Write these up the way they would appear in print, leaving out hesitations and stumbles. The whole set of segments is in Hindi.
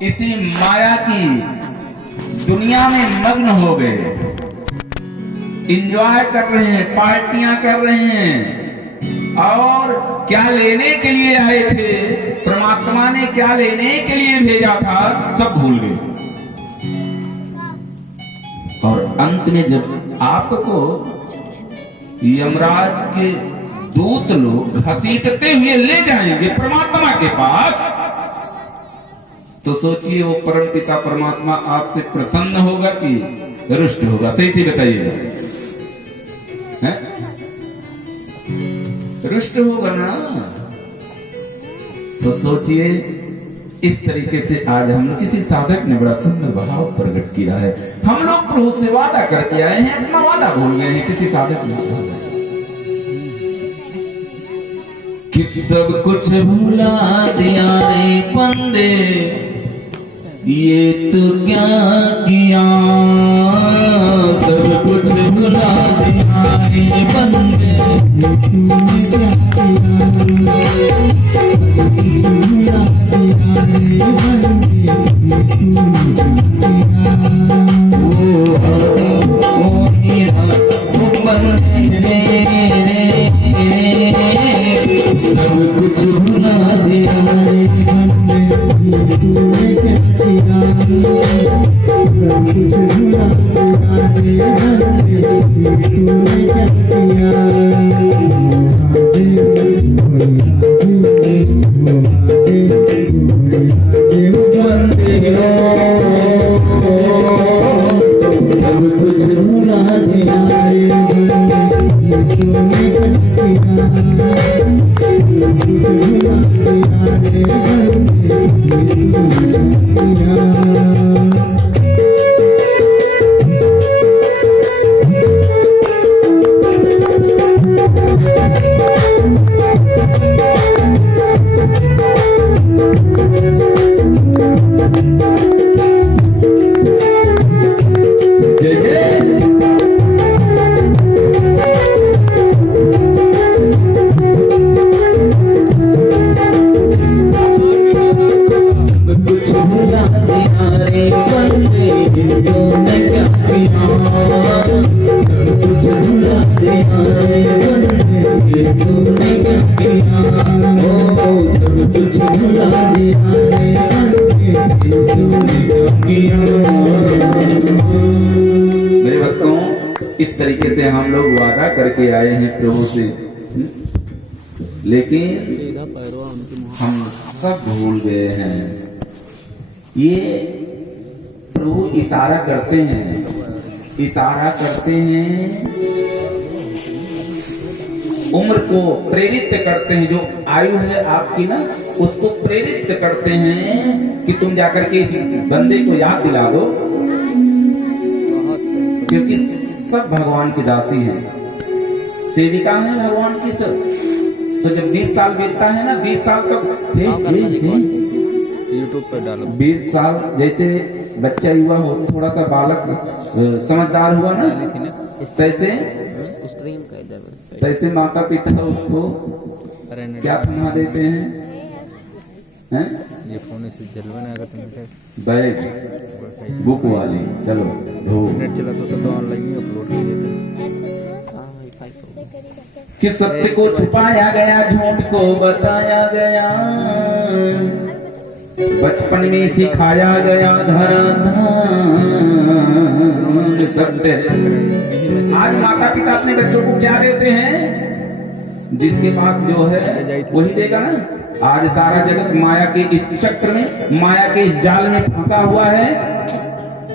इसी माया की दुनिया में मग्न हो गए, एंजॉय कर रहे हैं, पार्टियां कर रहे हैं, और क्या लेने के लिए आए थे, परमात्मा ने क्या लेने के लिए भेजा था, सब भूल गए। और अंत में जब आपको यमराज के दूत लोग घसीटते हुए ले जाएंगे परमात्मा के पास, तो सोचिए वो परम पिता परमात्मा आपसे प्रसन्न होगा कि रुष्ट होगा? सही से बताइएगा। रुष्ट होगा ना। तो सोचिए, इस तरीके से आज हम लोग, किसी साधक ने बड़ा सुंदर भाव प्रकट किया है। हम लोग प्रभु से वादा करके आए हैं, अपना वादा भूल गए हैं। किसी साधक ने कि सब कुछ भुला दिया रे बंदे, ये तो क्या किया, सब कुछ भुला दिया रे बंदे, तूने क्या किया, सब कुछ भुला दिया रे बंदे, तूने क्या किया, सब कुछ भुला दिया रे बंदे, तूने क्या किया। सब कुछ भुला दिया रे बंदे, तूने क्या किया, मेरे भक्तों, इस तरीके से हम लोग वादा करके आए हैं प्रभु से, लेकिन हम सब भूल गए हैं। ये प्रभु इशारा करते हैं, इशारा करते हैं, उम्र को प्रेरित करते हैं। जो आयु है आपकी ना, उसको प्रेरित करते हैं कि तुम जाकर के इस बंदे को याद दिला दो, क्योंकि सब भगवान की दासी हैं, सेविका हैं भगवान की सब। तो जब 20 साल बीतता है ना, 20 साल तक यूट्यूब पर डालो। 20 साल जैसे बच्चा युवा हो, थोड़ा सा बालक समझदार हुआ ना, तैसे माता पिता उसको क्या थमा देते हैं, ये फोन से जलवा ना, अगर बैग बुक वाली, चलो नेट चलाता तो ऑनलाइन ही अपलोड कर देते कि सत्य को छुपाया गया, झूठ को बताया गया, बचपन में सिखाया गया धराधाम सत्य। आज माता पिता अपने बच्चों को क्या देते हैं? जिसके पास जो है वही देगा ना। आज सारा जगत माया के इस चक्र में, माया के इस जाल में फंसा हुआ है,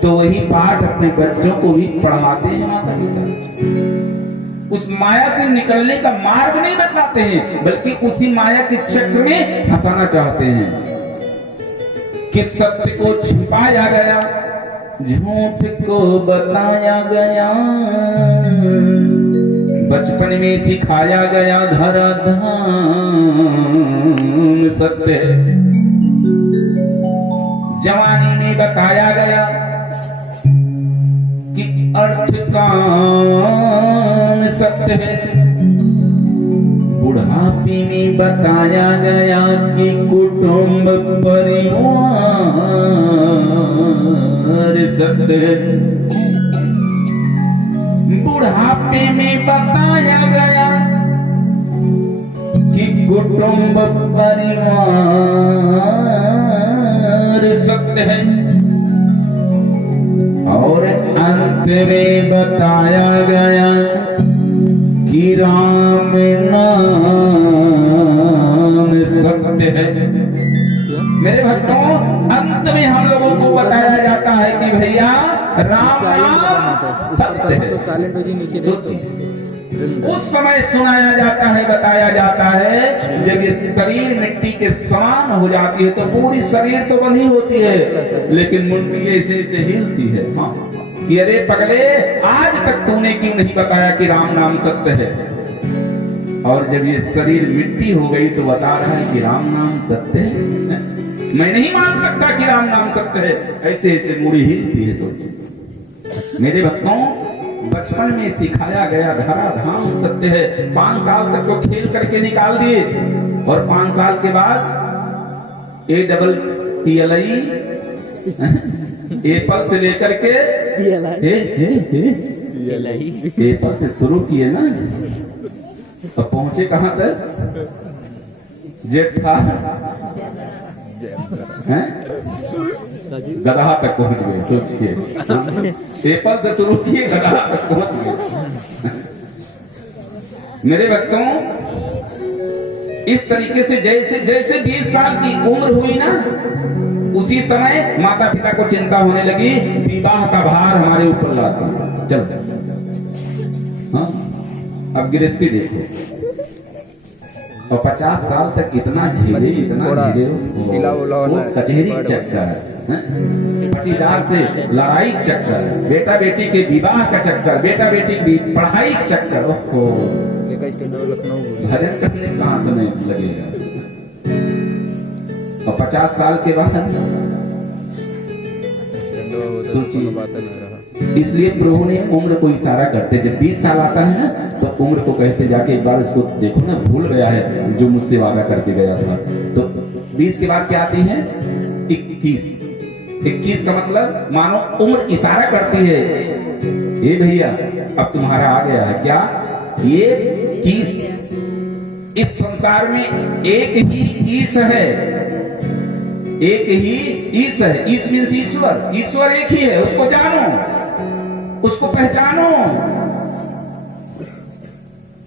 तो वही पाठ अपने बच्चों को भी पढ़ाते हैं माता पिता। उस माया से निकलने का मार्ग नहीं बतलाते हैं, बल्कि उसी माया के चक्र में फंसाना चाहते हैं कि सत्य को छिपाया गया, झूठ को बताया गया, बचपन में सिखाया गया धराधाम सत्य, जवानी में बताया गया कि अर्थ काम सत्य है, बुढ़ापे में बताया गया कि कुटुंब परिवार सत्य है। बुढ़ापे में बताया गया कि कुटुंब परिवार सत्य है, और अंत में बताया गया कि राम नाम सत्य है। मेरे भक्तों, अंत में हम लोगों को बताया जाता है कि भैया राम नाम सत्य है। तो कालेंडर जी नीचे तो उस समय सुनाया जाता है, बताया जाता है, जब ये शरीर मिट्टी के समान हो जाती है तो पूरी शरीर तो बनी होती है, लेकिन मुंडी ऐसे ऐसे हिलती है। हाँ, कि अरे पगले, आज तक तूने क्यों नहीं बताया कि राम नाम सत्य है? और जब ये शरीर मिट्टी हो गई तो बता रहा है कि राम नाम सत्य है। मैं नहीं मान सकता कि राम नाम सत्य है। ऐसे ऐसे मुड़ी हिलती है। सोचिए मेरे भक्तों, बचपन में सिखाया गया धरा धाम सत्य है। 5 साल तक तो खेल करके निकाल दिए, और 5 साल के बाद APPLI एप्पल से लेकर के एप्पल से शुरू किए ना, अब पहुंचे कहां तक? जेट था गधा तक पहुंच गए। सोचिए, एप्पल से शुरू किए, गधा तक पहुंच गए। मेरे भक्तों, इस तरीके से जैसे जैसे 20 साल की उम्र हुई ना, उसी समय माता पिता को चिंता होने लगी, विवाह का भार हमारे ऊपर लाती है। चल, हाँ, अब गृहस्थी देखो, और 50 साल तक इतना झेले, इतना झेले, वो कचहरी चक्कर, पटीदार से लड़ाई चक्कर, बेटा बेटी के विवाह का चक्कर, बेटा बेटी की पढ़ाई का चक्कर। ओहो, भजन करने कहाँ समय लगेगा? और 50 साल के बाद सोचिए। इसलिए प्रभु ने उम्र को इशारा करते, जब 20 साल आता है ना, तो उम्र को कहते जाके एक बार इसको देखो ना, भूल गया है जो मुझसे वादा करके गया था। तो 20 के बाद क्या आती है? 21। 21 का मतलब मानो उम्र इशारा करती है, ये भैया अब तुम्हारा आ गया है। क्या? ये 21। इस संसार में एक ही ईश है, एक ही ईश है। ईश मीन्स ईश्वर, ईश्वर एक ही है। उसको जानो, उसको पहचानो।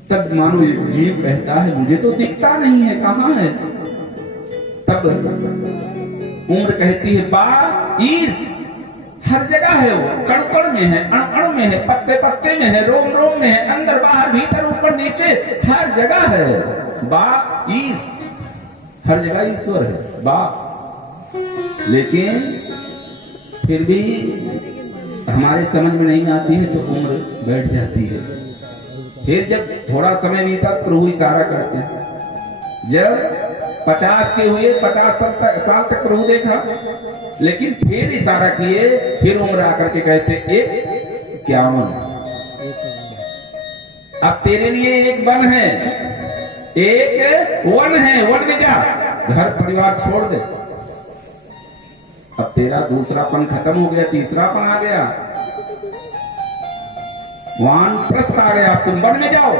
तब मानो जीव कहता है मुझे तो दिखता नहीं है, कहां है? तब उम्र कहती है बा ईश, हर जगह है वो, कण कण में है, अण अण में है, पत्ते पत्ते में है, रोम रोम में है, अंदर बाहर भीतर ऊपर नीचे हर जगह है। बा ईश, हर जगह ईश्वर है बा। लेकिन फिर भी हमारे समझ में नहीं आती है तो उम्र बैठ जाती है। फिर जब थोड़ा समय बीता तो प्रभु इशारा करते हैं। जब 50 के हुए, 50 साल तक प्रभु देखा, लेकिन फिर इशारा किए, फिर उम्र आकर के कहते 51। अब तेरे लिए एक वन है, एक वन है, वन में जा, घर परिवार छोड़ दे। अब तेरा दूसरापन खत्म हो गया, तीसरापन आ गया, वानप्रस्थ आ गया, तुम वन में जाओ।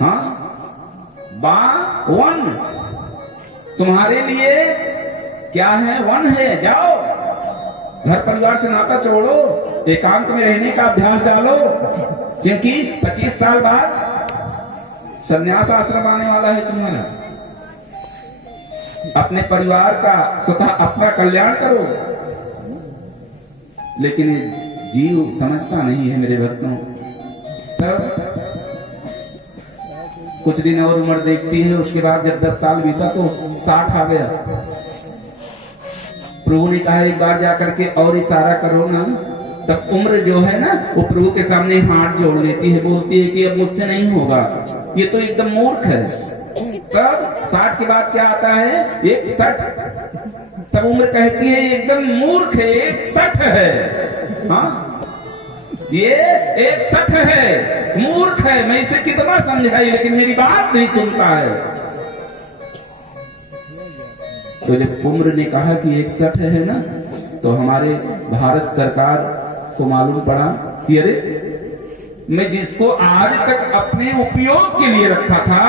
हाँ, वन तुम्हारे लिए क्या है? वन है, जाओ, घर परिवार से नाता छोड़ो, एकांत में रहने का अभ्यास डालो, क्योंकि 25 साल बाद संन्यास आश्रम आने वाला है तुम्हारा। अपने परिवार का, स्वतः अपना कल्याण करो। लेकिन जीव समझता नहीं है मेरे भक्तों। तब कुछ दिन और उम्र देखती है, उसके बाद जब 10 साल बीता तो 60 आ गया। प्रभु ने कहा एक बार जाकर के और इशारा करो ना, तब उम्र जो है ना वो प्रभु के सामने हाथ जोड़ लेती है, बोलती है कि अब मुझसे नहीं होगा, ये तो एकदम मूर्ख है। तब 60 के बाद क्या आता है? 61। तब उम्र कहती है एकदम मूर्ख है, 61 है। हाँ, ये 61 है, मूर्ख है, मैं इसे कितना समझाई लेकिन मेरी बात नहीं सुनता है। तो जब उम्र ने कहा कि 61 है ना, तो हमारे भारत सरकार को मालूम पड़ा कि अरे मैं जिसको आज तक अपने उपयोग के लिए रखा था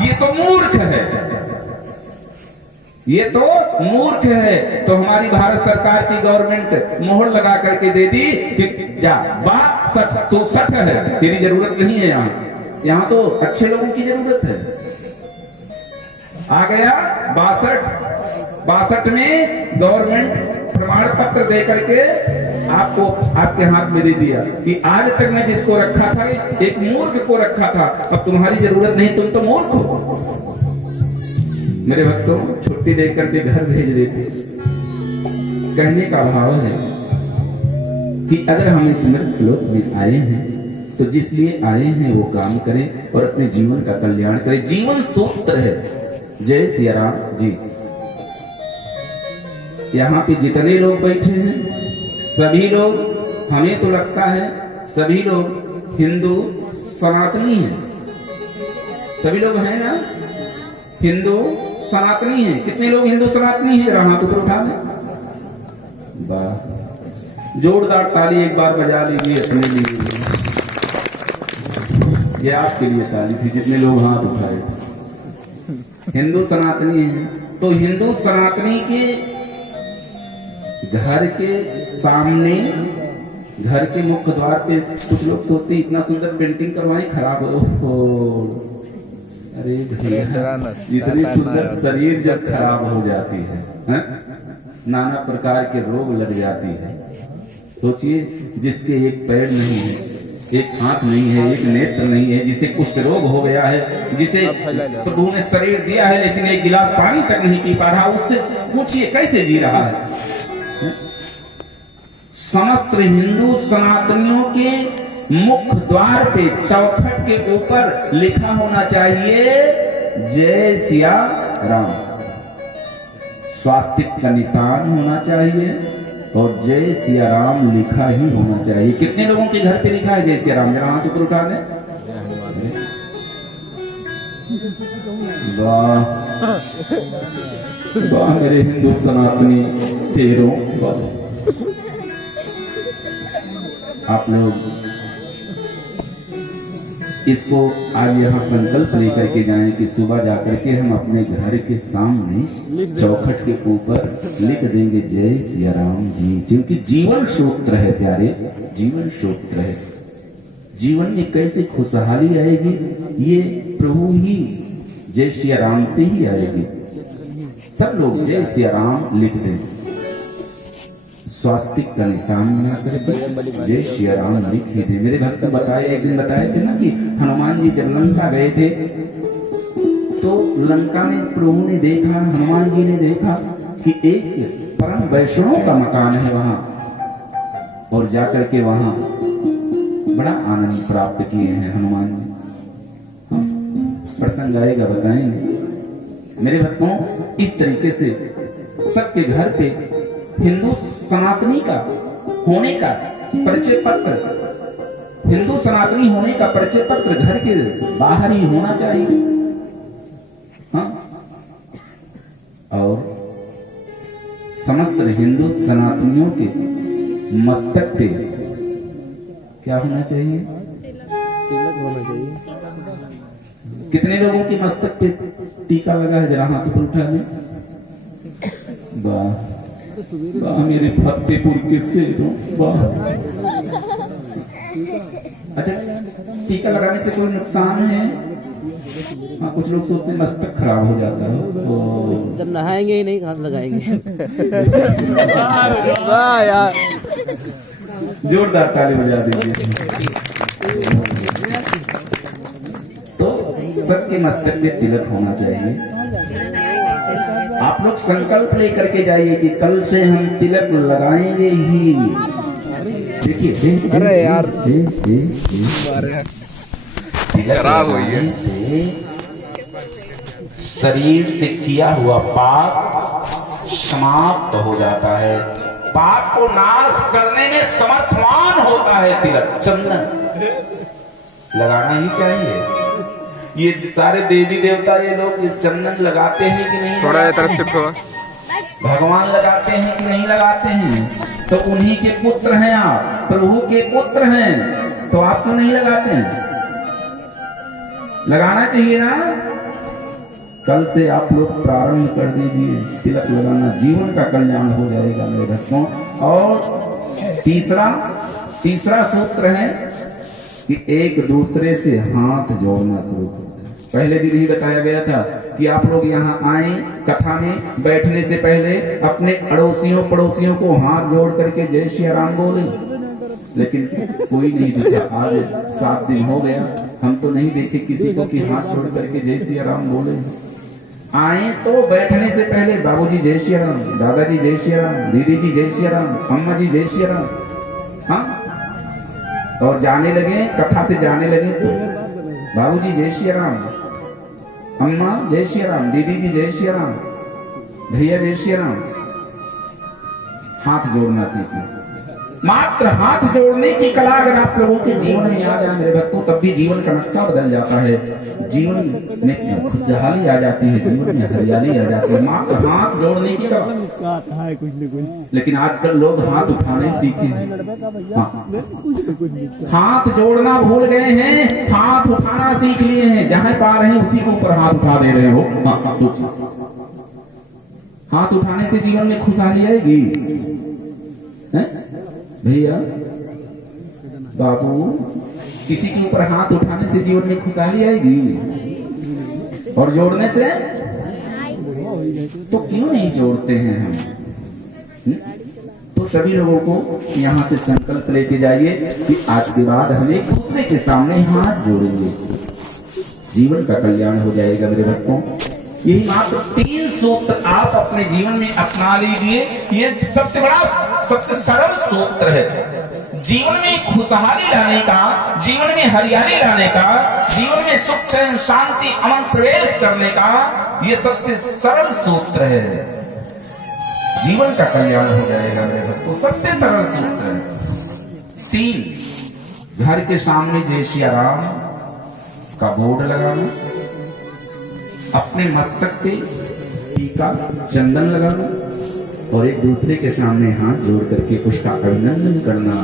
ये तो मूर्ख है, ये तो मूर्ख है। तो हमारी भारत सरकार की गवर्नमेंट मोहर लगा करके दे दी कि जा बात सच, तू सच है, तेरी जरूरत नहीं है यहाँ, यहाँ तो अच्छे लोगों की जरूरत है। आ गया 62 में गवर्नमेंट प्रमाण पत्र दे करके आपको आपके हाथ में दे दिया कि आज तक मैं जिसको रखा था एक मूर्ख को रखा था, अब तुम्हारी जरूरत नहीं, तुम तो मूर्ख हो। मेरे भक्तों, छुट्टी दे करके घर भेज देते। कहने का भाव है कि अगर हम इस मृत लोक में आए हैं तो जिस लिए आए हैं वो काम करें और अपने जीवन का कल्याण करें। जीवन सूत्र है। जय सिया राम जी। यहाँ पे जितने लोग बैठे हैं सभी लोग, हमें तो लगता है सभी लोग हिंदू सनातनी हैं। सभी लोग हैं ना हिंदू सनातनी हैं। कितने लोग हिंदू सनातनी हैं? हाथ ऊपर उठा दें। वाह, जोरदार ताली एक बार बजा लीजिए अपने लिए। ये आपके लिए ताली थी जितने लोग हाथ उठाए। हिंदू सनातनी हैं। तो हिंदू सनातनी के घर के सामने, घर के मुख्य द्वार पे कुछ लोग सोचते इतना सुंदर पेंटिंग करवाएं, खराब हो। अरे भैया, इतनी सुंदर शरीर जब खराब हो जाती है, नाना प्रकार के रोग लग जाती है। सोचिए, जिसके एक पैर नहीं है, एक आंख नहीं है, एक नेत्र नहीं है, जिसे कुष्ठ रोग हो गया है, जिसे प्रभु ने शरीर दिया है लेकिन एक गिलास पानी तक नहीं पी पा रहा, उससे पूछिए कैसे जी रहा है। समस्त हिंदू सनातनियों के मुख्य द्वार पे चौखट के ऊपर लिखा होना चाहिए जय सिया राम। स्वास्तिक का निशान होना चाहिए और जय सिया राम लिखा ही होना चाहिए। कितने लोगों के घर पे लिखा है जय सिया राम? जरा हाथ ऊपर उठा दें। वाह वाह मेरे हिंदू सनातनी शेरों, आप लोग इसको आज यहाँ संकल्प लेकर के जाएं कि सुबह जाकर के हम अपने घर के सामने चौखट के ऊपर लिख देंगे जय सिया राम जी। क्योंकि जीवन सूत्र है प्यारे, जीवन सूत्र है। जीवन में कैसे खुशहाली आएगी ये प्रभु ही जय सिया राम से ही आएगी। सब लोग जय सिया राम लिख दें। स्वास्तिक का निशान बना करके जय सिया राम लिख ही दे। मेरे भक्त बताए, एक दिन बताए थे ना कि हनुमान जी जब लंका गए थे तो लंका में प्रभु ने देखा, हनुमान जी ने देखा कि एक परम वैष्णव का मकान है वहां, और जाकर के वहां बड़ा आनंद प्राप्त किए हैं हनुमान जी। प्रसंग आएगा बताएंगे। मेरे भक्तों, इस तरीके से सबके घर पे हिंदू सनातनी का होने का परिचय पत्र, हिंदू सनातनी होने का परिचय पत्र घर के बाहर ही होना चाहिए। हाँ, और समस्त हिंदू सनातनियों के मस्तक पे क्या होना चाहिए? तिलक होना चाहिए। कितने लोगों के मस्तक पे टीका लगा है? जरा हाथ ऊपर उठा दें। वाह वाह मेरे फतेहपुर के शेरों, वाह। अच्छा, टीका लगाने से कोई नुकसान है? हाँ, कुछ लोग सोचते हैं मस्तक खराब हो जाता है। जब नहाएंगे ही नहीं, हाथ लगाएंगे। वाह यार, जोरदार ताली बजा दीजिए। तो सबके मस्तक पे तिलक होना चाहिए। आप लोग संकल्प लेकर के जाइए कि कल से हम तिलक लगाएंगे ही। देखिए, अरे यार, तिलक लगाने से शरीर से किया हुआ पाप समाप्त हो जाता है। पाप को नाश करने में समर्थवान होता है तिलक। चंदन लगाना ही चाहिए। ये सारे देवी देवता ये लोग ये चंदन लगाते हैं कि नहीं? थोड़ा ये तरफ शिफ्ट हुआ। भगवान लगाते हैं कि नहीं लगाते हैं? तो उन्हीं के पुत्र हैं आप, प्रभु के पुत्र हैं, तो आप क्यों नहीं लगाते हैं? लगाना चाहिए ना। कल से आप लोग प्रारंभ कर दीजिए तिलक लगाना, जीवन का कल्याण हो जाएगा मेरे भक्तों। और तीसरा सूत्र है कि एक दूसरे से हाथ जोड़ना शुरू करते हैं। पहले दिन ही बताया गया था कि आप लोग यहाँ आए, कथा में बैठने से पहले अपने अड़ोसियों पड़ोसियों को हाथ जोड़ करके जय श्री राम बोले, लेकिन कोई नहीं दिखा। आज 7 दिन हो गया, हम तो नहीं देखे किसी को कि हाथ जोड़ करके जय श्री राम बोले। आए तो बैठने से पहले बाबूजी जय श्री राम, दादाजी जय श्री राम, दीदी जी जय श्री राम, अम्मा जी जय श्री राम। हाँ, और जाने लगे, कथा से जाने लगे तो बाबूजी जय श्री राम, अम्मा जय श्री राम, दीदी जी जय श्री राम, भैया जय श्री राम। हाथ जोड़ना सीखना। मात्र हाथ जोड़ने की कला अगर आप लोगों के जीवन में आ जाए मेरे भक्तों, तब भी जीवन का नक्शा बदल जाता है, जीवन में खुशहाली आ जाती है, जीवन में हरियाली आ जाती है। मात्र हाथ जोड़ने की कला। लेकिन आजकल लोग हाथ उठाने सीखे हैं। हाथ जोड़ना भूल गए हैं, हाथ उठाना सीख लिए हैं। जहां पा रहे हैं उसी के ऊपर हाथ उठा दे रहे हो। हाथ उठाने से जीवन में खुशहाली आएगी भैया, बाबू, किसी के ऊपर हाथ उठाने से जीवन में खुशहाली आएगी, और जोड़ने से तो क्यों नहीं जोड़ते हैं हम? तो सभी लोगों को यहाँ से संकल्प लेके जाइए कि आज के बाद हम एक दूसरे के सामने हाथ जोड़ेंगे, जीवन का कल्याण हो जाएगा मेरे भक्तों। यही मात्र 3 सूत्र आप अपने जीवन में अपना लीजिए। ये सबसे बड़ा, सबसे सरल सूत्र है जीवन में खुशहाली लाने का, जीवन में हरियाली लाने का, जीवन में सुख चैन शांति अमन प्रवेश करने का। ये सबसे सरल सूत्र है, जीवन का कल्याण हो जाएगा मेरे भक्तों। सबसे सरल सूत्र है। 3, घर के सामने जय श्री राम का बोर्ड लगाना, अपने मस्तक पे टीका चंदन लगाना, और एक दूसरे के सामने हाथ जोड़ करके उसका अभिनंदन करना।